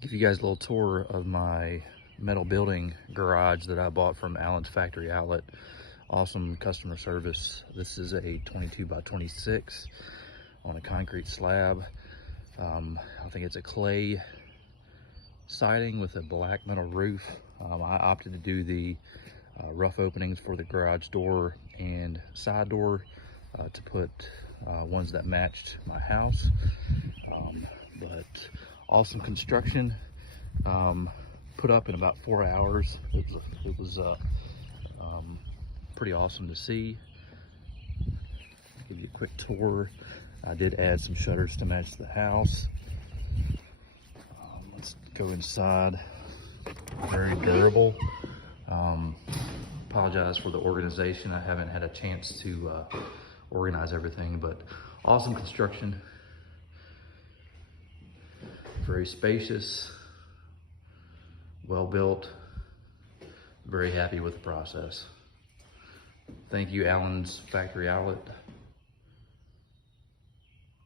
Give you guys a little tour of my metal building garage that I bought from Allen's Factory Outlet. Awesome customer service. This is a 22 by 26 on a concrete slab. I think it's a clay siding with a black metal roof. I opted to do the rough openings for the garage door and side door to put ones that matched my house. But awesome construction, put up in about 4 hours. It was pretty awesome to see. Give you a quick tour. I did add some shutters to match the house. Let's go inside. Very durable. Apologize for the organization. I haven't had a chance to organize everything, but awesome construction. Very spacious, well built. Very happy with the process. Thank you, Allen's Factory Outlet.